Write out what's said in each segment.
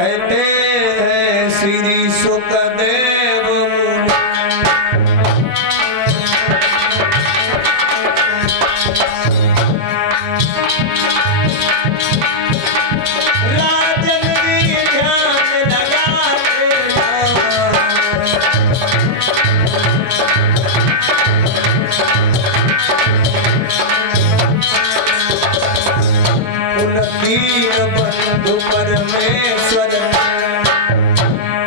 कहते हैं श्री सुखदेव राजन भी ध्यान लगाते दीन बंधु परमेश्वर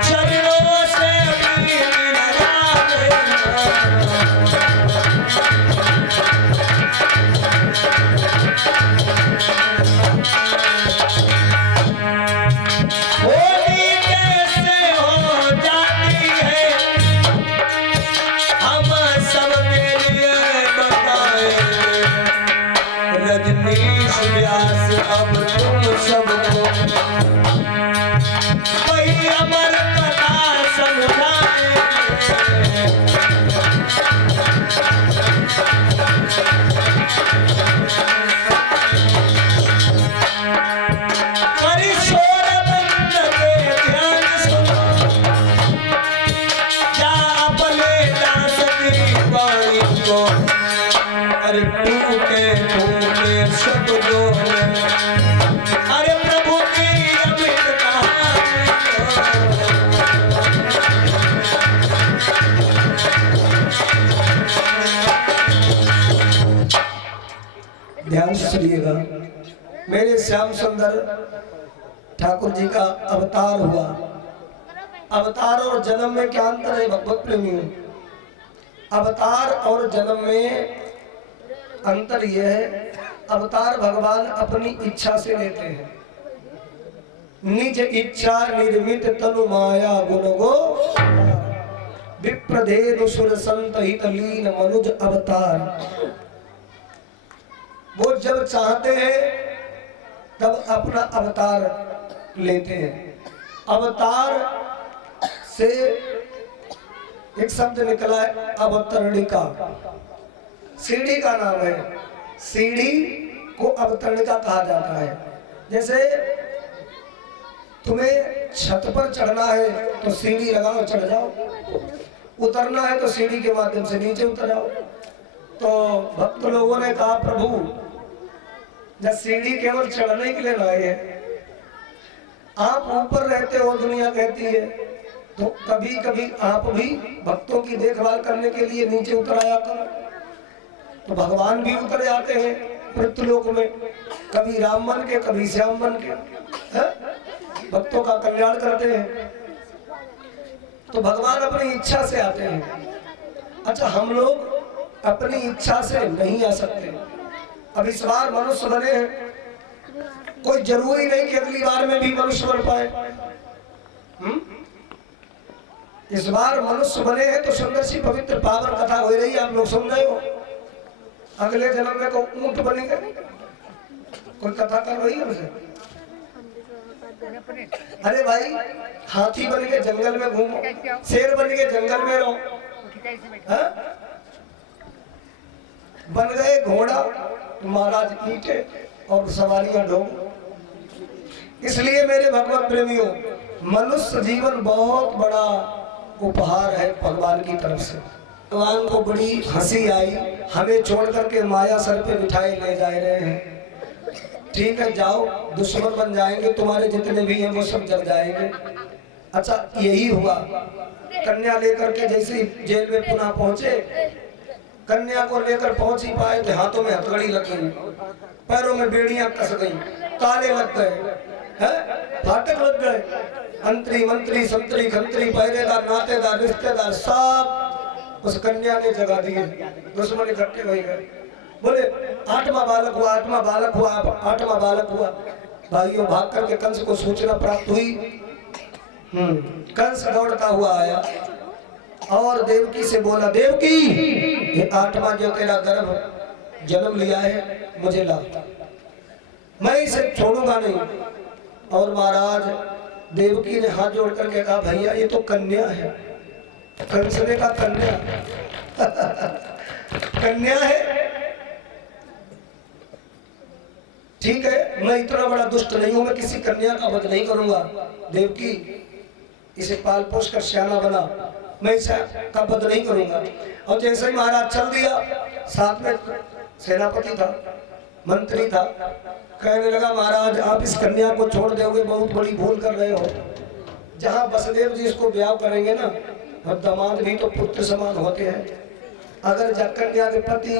चरणों से प्रीति लगाते होली कैसे हो जाती है हम सबके लिए बताएं रजनीश व्यास अब तुम सबको वही अमर कथा समझाए परिशोर बंद के ध्यान सुनो जा अपने दास की वाणी को अरे टूटे टूटे शब्दों में अरे प्रभु की अमृत कहानी ध्यान से सुनिएगा। मेरे श्याम सुंदर ठाकुर जी का अवतार हुआ। अवतार और जन्म में क्या अंतर है भगवत प्रेमियों? अवतार और जन्म में अंतर यह है, अवतार भगवान अपनी इच्छा से लेते हैं। निज इच्छा निर्मित तनु माया गुण गो विप्रधेनु सुर संत हित लीन मनुज अवतार। वो जब चाहते हैं तब अपना अवतार लेते हैं। अवतार से एक शब्द निकला है अवतरणिका। सीढ़ी का नाम है। सीढ़ी को अवतरणिका कहा जाता है। जैसे तुम्हें छत पर चढ़ना है तो सीढ़ी लगाओ चढ़ जाओ, उतरना है तो सीढ़ी के माध्यम से नीचे उतर जाओ। तो भक्त लोगों ने कहा प्रभु जब सीढ़ी केवल चढ़ने के लिए लाए हैं, आप ऊपर रहते हो दुनिया कहती है, तो कभी कभी आप भी भक्तों की देखभाल करने के लिए नीचे उतर आया करो। तो भगवान भी उतर जाते हैं पृथ्वीलोक में, कभी राम बन के कभी श्याम बन के भक्तों का कल्याण करते हैं। तो भगवान अपनी इच्छा से आते हैं। अच्छा, हम लोग अपनी इच्छा से नहीं आ सकते। अब इस बार मनुष्य बने हैं, कोई जरूरी नहीं कि अगली बार में भी मनुष्य बन पाए। इस बार मनुष्य बने हैं तो सुंदर सी पवित्र पावन कथा हो रही है, आप लोग सुन रहे हो। अगले जन्म में को ऊंट बनेंगे, कोई कथा कर रही है मुझे। अरे भाई, हाथी बन के जंगल में घूमो, शेर बन के जंगल में रहो, बन गए घोड़ा महाराज ईंटे और सवारियां ढोंग। इसलिए मेरे भगवत प्रेमियों, मनुष्य जीवन बहुत बड़ा उपहार है भगवान की तरफ से। भगवान को बड़ी हंसी आई, हमें छोड़ करके माया सर पे बिठाए ले जा रहे हैं। ठीक है, जाओ, दुश्मन बन जाएंगे, तुम्हारे जितने भी हैं वो सब जल जाएंगे। अच्छा, यही हुआ। कन्या लेकर के जैसे जेल में पुनः पहुंचे, कन्या को लेकर पहुंच ही पाए तो हाथों में हथकड़ी लग गई, पैरों में बेड़ियां कस गई, ताले लग गए, फाटक लग गए। अंतरी मंत्री संतरी खंतरी पहरेदार नातेदार रिश्तेदार सब उस कन्या ने जगा दिए। दुश्मन इकट्ठे हो गए, बोले 8वां बालक हुआ, 8वां बालक हुआ, 8वां बालक हुआ। भाइयों, भाग करके कंस को सूचना प्राप्त हुई। कंस दौड़ता हुआ आया और देवकी से बोला, देवकी, ये 8वां जो तेरा गर्भ जन्म लिया है मुझे ला, मैं इसे छोड़ूंगा नहीं। और महाराज देवकी ने हाथ जोड़ करके कहा, भैया ये तो कन्या है। कंस ने कहा, कन्या कन्या है, ठीक है, मैं इतना बड़ा दुष्ट नहीं हूं, मैं किसी कन्या का वध नहीं करूंगा। देवकी इसे पाल पोष कर सियाना बना, मैं इसका वध नहीं करूंगा। और जैसे ही महाराज चल दिया, साथ में सेनापति था, मंत्री था, कहने लगा महाराज आप इस कन्या को छोड़ दोगे, बहुत बड़ी भूल कर रहे हो। जहाँ वसुदेव जी इसको ब्याह करेंगे ना, और दामाद भी तो पुत्र समान होते हैं, अगर कन्या के पति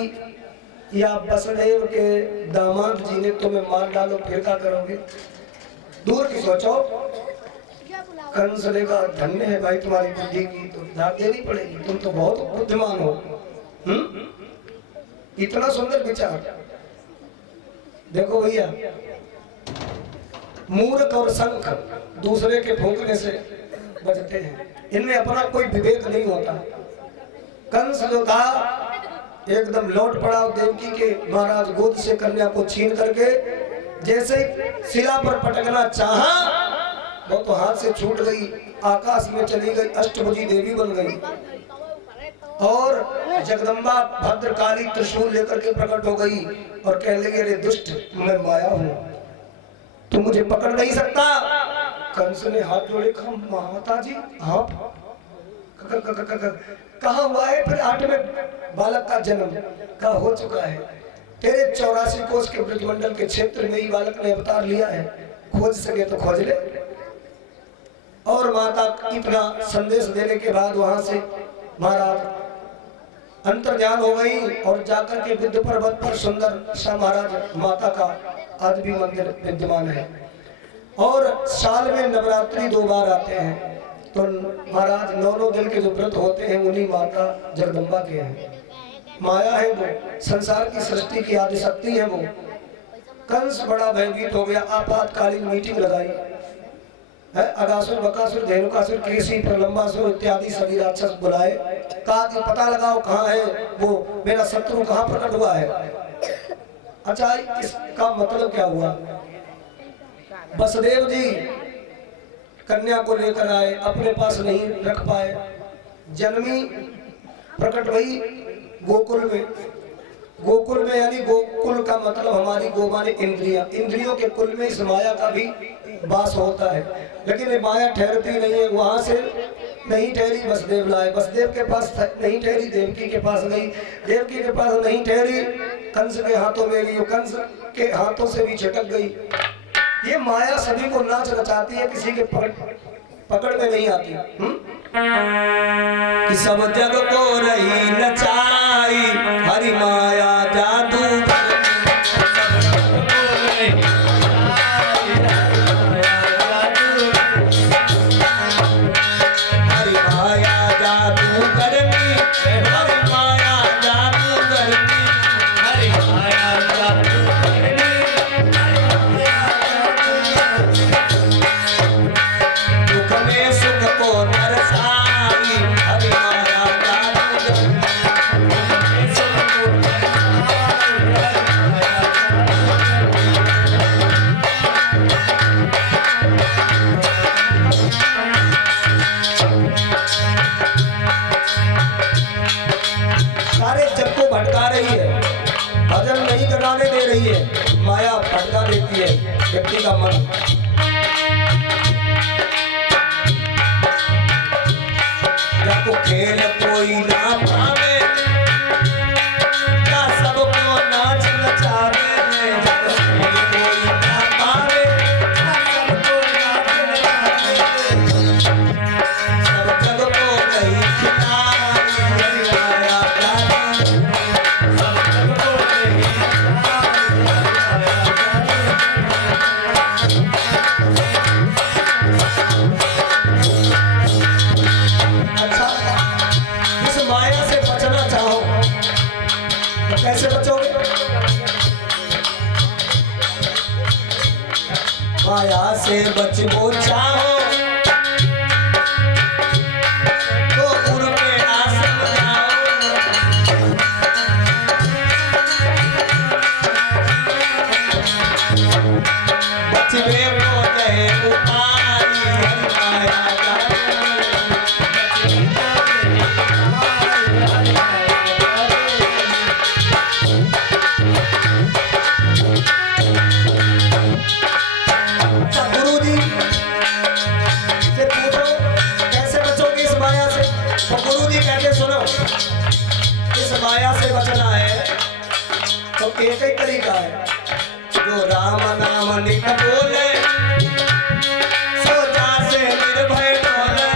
या वसुदेव के दामाद जी ने तुम्हें मार डालो फिर क्या करोगे? दूर की सोचो। कंस ने कहा धन्य है भाई तुम्हारी बुद्धि की, तो दाद देनी पड़ेगी, तुम तो बहुत बुद्धिमान हो। इतना सुंदर विचार। देखो भैया, मूर्ख और शंख दूसरे के फूंकने से बचते हैं, इनमें अपना कोई विवेक नहीं होता। कंस जो था एकदम लौट पड़ा देवकी के महाराज गोद से कन्या को छीन करके, जैसे शिला पर पटकना चाहा, वो तो हाथ से छूट गई, आकाश में चली गई, अष्टभुजी देवी बन गई। और जगदम्बा भद्रकाली त्रिशूल लेकर के प्रकट हो गई और कहने लगी अरे दुष्ट, मैं माया हूँ, तू मुझे पकड़ नहीं सकता। कंस ने हाथ जोड़े, कहा माता जी आप कहाँ हुआ है? फिर 8वें बालक का जन्म का हो चुका है, तेरे 84 कोस के ब्रजमंडल के क्षेत्र में ही बालक ने अवतार लिया है, खोज सके तो खोज ले। और माता इतना संदेश देने के बाद वहां से महाराज अंतर्ध्यान हो गई और जाकर के विद्य पर्वत पर सुंदर सा महाराज माता का आज भी मंदिर विद्यमान है। और साल में नवरात्रि 2 बार आते हैं, तो महाराज 9 दिन के जो व्रत होते हैं उन्हीं माता जगदम्बा के हैं। माया है वो, संसार की सृष्टि की आदि शक्ति है वो। कंस बड़ा भयभीत हो गया, आपातकालीन मीटिंग लगाई है, अगासुर बकासुर धेनुकासुर केसी प्रलंबासुर इत्यादि सभी राक्षस बुलाए, कहा कि पता लगाओ कहाँ है वो मेरा शत्रु, कहाँ प्रकट हुआ है। अच्छा इसका मतलब क्या हुआ? वसुदेव जी कन्या को लेकर आए, अपने पास नहीं रख पाए, जन्मी प्रकट हुई गोकुल में। गोकुल में यानी गोकुल का मतलब हमारी गो माने इंद्रियां, इंद्रियों के कुल में इस माया का भी वास होता है, लेकिन ये माया ठहरती नहीं है। वहां से नहीं ठहरी, वसुदेव लाए, वसुदेव के पास नहीं ठहरी, देवकी के पास गई, देवकी के पास नहीं ठहरी, कंस के हाथों में गई, कंस के हाथों से भी छिटक गई। ये माया सभी को नाच नचाती है, किसी के पकड़ में नहीं आती। कि सब जग को रही नचाई हरि माया जादू, हरि माया जादू करनी, हरि माया जादू करनी, हरि माया जादू करनी, दुख में सुख को नरसाई हरि माया जादू सारे जग को भटका रही है, भजन नहीं कराने दे रही है, माया भटका देती है व्यक्ति का मन। जब खेल कोई ना पावे, ना सबको नाच नचावे, जब खेल कोई ना पावे, ना सबको नाच नचावे, सब जग को नहीं खिलाए हरि माया जादू, सब जग को नहीं अच्छा, इस माया से बचना चाहो तो कैसे बचोगे? माया से बचो चाहो तो गुरु के आसन जाओ, बचवे को गए उपाय हरि माया जादू। बोले सोचा से निर्भय डोले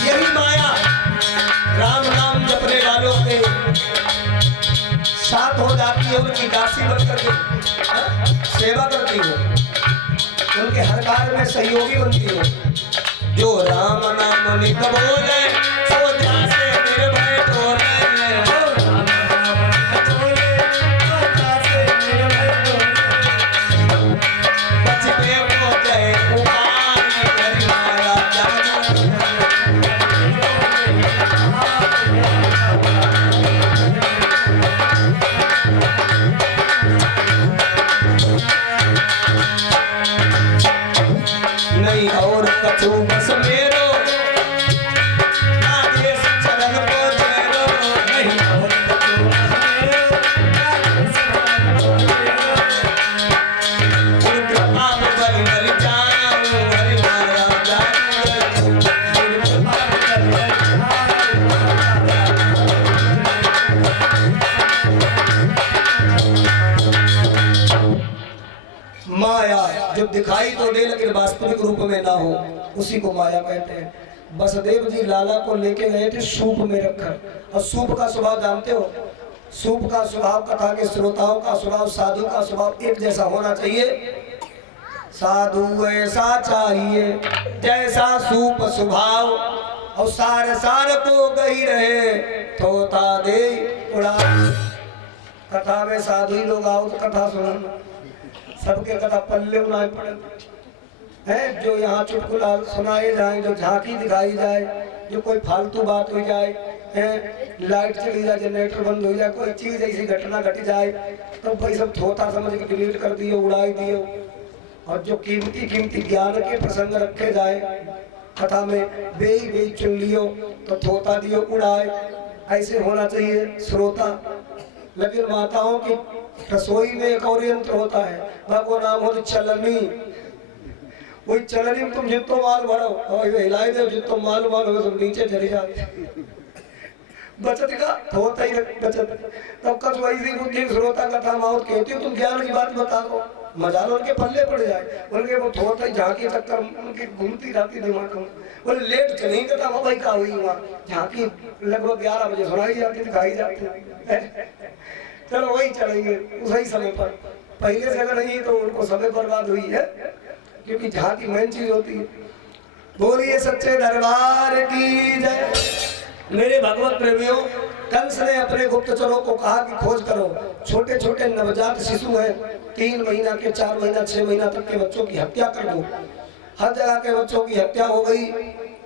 यही माया राम नाम जपने वालों के साथ हो जाती है, उनकी दासी बनकर के सेवा करती हो, उनके हर कार्य में सहयोगी बनती हो। जो राम नाम नित बोले सोचा से निर्भय डोले बचपे को जय कुमारी हरि माया जाना नहीं और कछु बस मेरो आदेश चरण को जयरो नहीं और कछु बस मेरो उन कृपा में बल बल जाऊं हरि माया जाऊं माया जो दिखाई तो दे लेकिन वास्तविक रूप में ना हो, उसी को माया कहते हैं। वसुदेव जी लाला को लेके गए थे सूप में रखकर, और सूप का स्वभाव जानते हो, सूप का स्वभाव कथा के श्रोताओं का स्वभाव साधु का स्वभाव एक जैसा होना चाहिए। साधु ऐसा चाहिए जैसा सूप स्वभाव, और सार सार को गई रहे थोता दे उड़ा। कथा में साधु ही लोग आओ तो कथा सुनो, सबके कथा पल्ले उनाए पड़े हैं। जो यहाँ चुटकुला सुनाए जाए, जो झांकी दिखाई जाए, जो कोई फालतू बात हो जाए, हैं लाइट चली जाए, जनरेटर बंद हो जाए, कोई चीज ऐसी घटना घट जाए तो भाई सब थोता समझ के डिलीट कर दियो, उड़ाई दियो। और जो कीमती कीमती ज्ञान के प्रसंग रखे जाए कथा में, बे चुन लियो तो थोता दियो उड़ाए, ऐसे होना चाहिए श्रोता। लेकिन माताओं की रसोई में एक और यंत्र होता है, वो नाम हो चलनी। वही चलनी में तुम जितो माल भरो और हिलाई दो, जितो माल हो तुम नीचे चली जाते। बचत का होता ही बचत। तब कस वैसी बुद्धि श्रोता कथा माओ कहती हो, तुम ज्ञान की बात बता दो, मजाल उनके पल्ले पड़ जाए, उनके वो थोड़ा ही झांकी चक्कर उनकी घूमती रहती दिमाग में। बोले लेट चली कथा भाई का हुई वहाँ झांकी लगभग 11 बजे सुनाई जाती, दिखाई जाती। चलो वही चलेंगे उसी समय पर, पहले से अगर नहीं तो उनको समय बर्बाद हुई है, क्योंकि झांकी मेन चीज होती है। बोलिए सच्चे दरबार की जय। मेरे भगवत प्रेमियों, कंस ने अपने गुप्तचरों को कहा कि खोज करो, छोटे छोटे नवजात शिशु हैं, 3 महीना के, 4 महीना 6 महीना तक के बच्चों की हत्या कर दो। हर जगह के बच्चों की हत्या हो गई,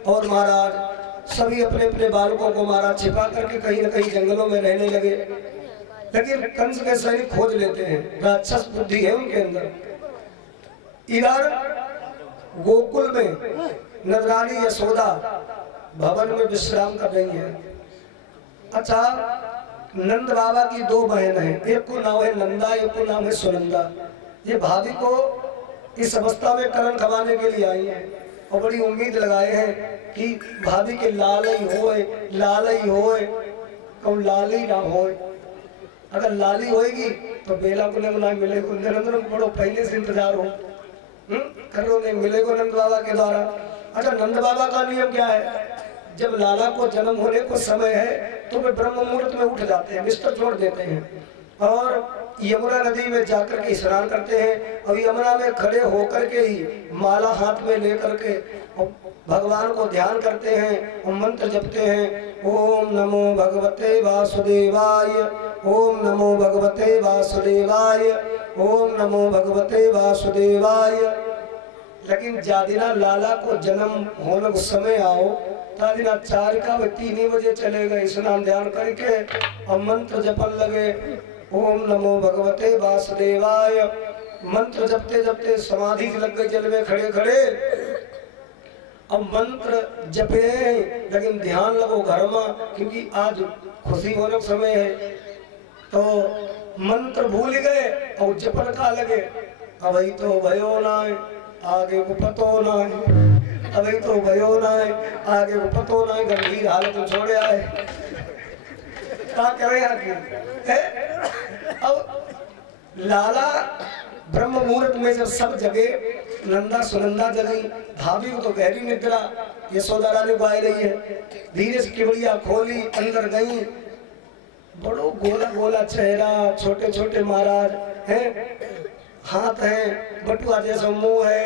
और महाराज सभी अपने अपने बालकों को मारा, छिपा करके कहीं न कहीं जंगलों में रहने लगे। लेकिन कंस के सैनिक खोज लेते हैं, राक्षस बुद्धि है उनके अंदर। इधर गोकुल में नजरानी यशोदा भवन में विश्राम कर रही है। अच्छा, नंद बाबा की 2 बहन हैं, एक को नाम है नंदा, एक को नाम है सुनंदा। ये भाभी को इस अवस्था में करण खवाने के लिए आई है, और बड़ी उम्मीद लगाए हैं कि भाभी के लाल ही होए, कौन लाल ही ना होए। अगर लाली होएगी तो बेला को ना मिलेगा, निरंतर बड़ो पहले से इंतजार हो करो, नहीं मिलेगा नंद बाबा के द्वारा। अच्छा, नंद बाबा का नियम क्या है, जब लाला को जन्म होने को समय है तो वे ब्रह्म मुहूर्त में उठ जाते हैं, बिस्तर छोड़ देते हैं और यमुना नदी में जाकर के स्नान करते हैं। और यमुना में खड़े होकर के ही माला हाथ में लेकर के भगवान को ध्यान करते हैं और मंत्र जपते हैं, ओम नमो भगवते वासुदेवाय, ओम नमो भगवते वासुदेवाय, ओम नमो भगवते वासुदेवाय। लेकिन जादिना लाला को जन्म होने को समय आओ, तादिना 4 का 3 बजे चले गए, स्नान ध्यान करके और मंत्र जपन लगे, ओम नमो भगवते वासुदेवाय। मंत्र जपते जपते समाधि लग गई जल में खड़े खड़े। अब मंत्र जपे, लेकिन ध्यान लगो घर में, क्योंकि आज खुशी होने का समय है। तो मंत्र भूल गए और जपन का लगे, अभी तो भयो ना आगे को पतो ना, अभी तो भयो ना आगे को पतो ना, गंभीर हालत में छोड़े आए। क्या करें आखिर। अब लाला ब्रह्म मुहूर्त में जब सब जगे, नंदा सुनंदा जगी, भाभी को तो गहरी निद्रा, यशोदा रानी को आई रही है। धीरे से केवड़िया खोली, अंदर गई। बड़ो गोला गोला चेहरा, छोटे छोटे महाराज हैं, हाथ हैं, बटुआ जैसा मुंह है,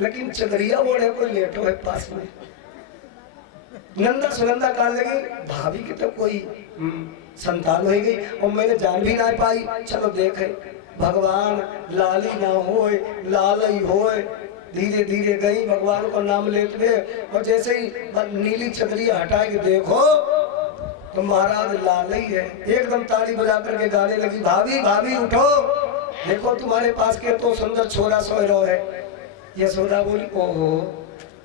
लेकिन चदरिया ओढ़े कोई लेटो है पास में। नंदा सुनंदा कहने लगी भाभी की तो कोई संतान हो गई और मैंने जान भी ना पाई। चलो देखे भगवान लाली ना होए, लाल ही होए। धीरे धीरे गई, भगवान का नाम लेते हुए, और जैसे ही नीली चदरिया हटा के देखो तो महाराज लाल ही है। एकदम ताली बजा करके गाने लगी, भाभी भाभी उठो, देखो तुम्हारे पास के तो सुंदर छोरा सोए रो है। यशोदा बोली ओहो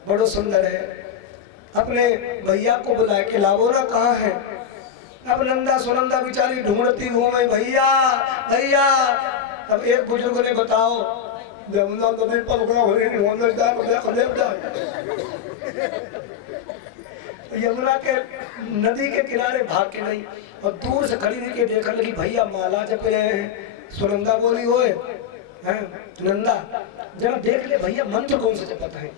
बड़ो सुंदर है, अपने भैया को बुला के लावो ना, कहाँ है। अब नंदा सुनंदा बेचारी ढूंढती घूमे, भैया भैया। अब एक बुजुर्ग ने बताओ, जमुना तो नहीं पकड़ा हो रही, यमुना के नदी के किनारे भाग के नहीं, और दूर से खड़ी के देखने लगी भैया माला जप रहे हैं। सुनंदा बोली ओए हैं नंदा जरा देख ले भैया मंत्र कौन सा जपता है।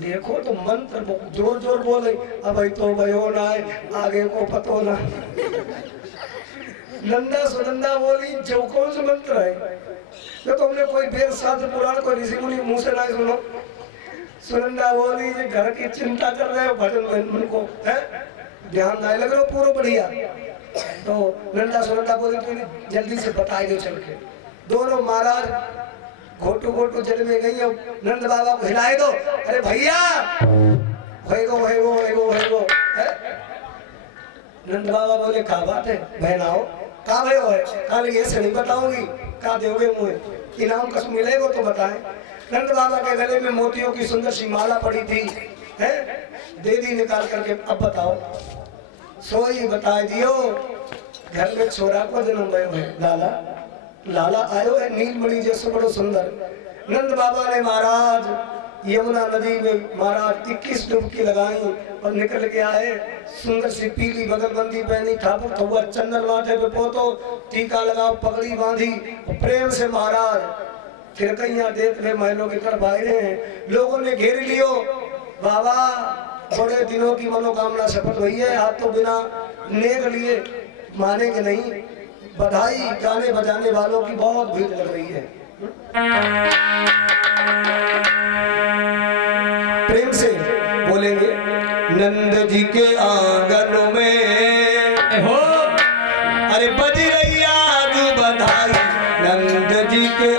देखो तो मंत्र जोर जोर बोले, अब तो भयो ना आगे को पतो ना। नंदा सुनंदा बोली जो कौन सा मंत्र है, जो तुमने कोई वेद शास्त्र पुराण कोई ऋषि मुनि मुंह से ना सुनो। सुनंदा बोली जी घर की चिंता कर रहे हो, भजन में उनको है ध्यान नहीं लग रहा पूरा बढ़िया। तो नंदा सुनंदा बोली जल्दी से बताए दो चल के। दोनों महाराज घोटू घोटू जल में गई, नंद बाबा को हिलाए दो, अरे भैया होएगो है। नंद बाबा बोले क्या बात है बहनाओ, का भयो है, कल ये से नहीं बताऊंगी, का दोगे मुझे, इनाम कस मिलेगा तो बताएं। नंद बाबा के गले में मोतियों की सुंदर सी माला पड़ी थी, है दे दी निकाल करके। अब बताओ सोई बता दियो, घर में छोरा को जन्म भयो है, लाला लाला आयो है नीलमणि जैसे बड़ो सुंदर। नंद बाबा ने महाराज यमुना नदी में महाराज 21 डुबकी लगाई और निकल के आए। सुंदर सी पीली बगलबंदी पहनी, ठाकुर थोड़ा चंदन माथे पे पोतो, टीका लगाओ, पगड़ी बांधी, प्रेम से महाराज फिर कहीं देख रहे महलों की तरफ आए हैं। लोगों ने घेर लियो, बाबा थोड़े दिनों की मनोकामना सफल हुई है, आप तो बिना नेक लिए मानेंगे नहीं। बधाई गाने बजाने वालों की बहुत भीड़ लग रही है। प्रेम से बोलेंगे नंद जी के आंगन में हो, अरे बज रही आज बधाई नंद जी के